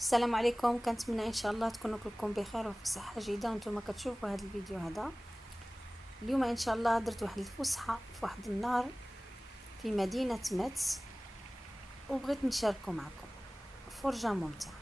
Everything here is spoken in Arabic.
السلام عليكم. كنتمنى ان شاء الله تكونوا كلكم بخير وفي صحه جيده وانتم كتشوفوا هذا الفيديو. هذا اليوم ان شاء الله درت واحد الفسحه في واحد النهار في مدينه متس، وبغيت نشاركه معكم فرجه ممتعه.